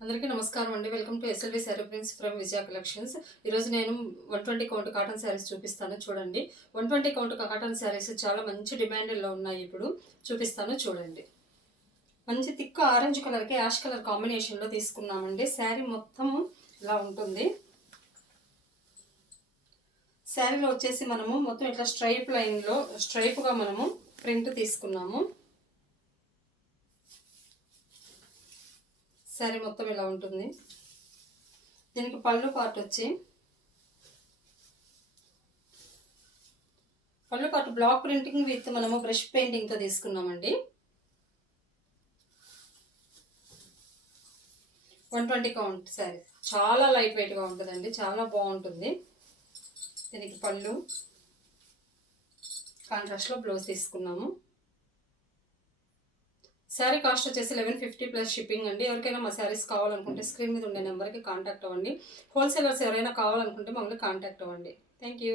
అందరికీ నమస్కారం అండి. Welcome to SLV sari prints from Vijaya collections. ఈరోజు నేను 120 కౌంట్ కాటన్ శారీస్ చూపిస్తాను చూడండి. 120 కౌంట్ కాటన్ శారీస్ చాలా మంచి డిమాండ్లో ఉన్నాయి. ఇప్పుడు చూపిస్తాను చూడండి. మంచి థిక్ ఆరెంజ్ కలర్కి యాష్ కలర్ కాంబినేషన్లో తీసుకున్నామండి. శారీ మొత్తం ఇలా ఉంటుంది. శారీలో వచ్చేసి మనము మొత్తం ఇట్లా స్ట్రైప్ లైన్లో స్ట్రైప్గా మనము ప్రింట్ తీసుకున్నాము. శారీ మొత్తం ఇలా ఉంటుంది. దీనికి పళ్ళు పార్ట్ వచ్చి పళ్ళు పార్ట్ బ్లాక్ ప్రింటింగ్ విత్ మనము బ్రష్ పెయింటింగ్తో తీసుకున్నామండి. 120 కౌంట్ శారీ చాలా లైట్ వెయిట్గా ఉంటుందండి, చాలా బాగుంటుంది. దీనికి పళ్ళు కాంట్రాస్ట్లో బ్లౌజ్ తీసుకున్నాము. శారీ కాస్ట్ వచ్చేసి 1150 ప్లస్ షిప్పింగ్ అండి. ఎవరికైనా మా శారీస్ కావాలనుకుంటే స్క్రీన్ మీద ఉండే నెంబర్కి కాంటాక్ట్ అవ్వండి. హోల్సేలర్స్ ఎవరైనా కావాలనుకుంటే మమ్మల్ని కాంటాక్ట్ అవ్వండి. Thank you.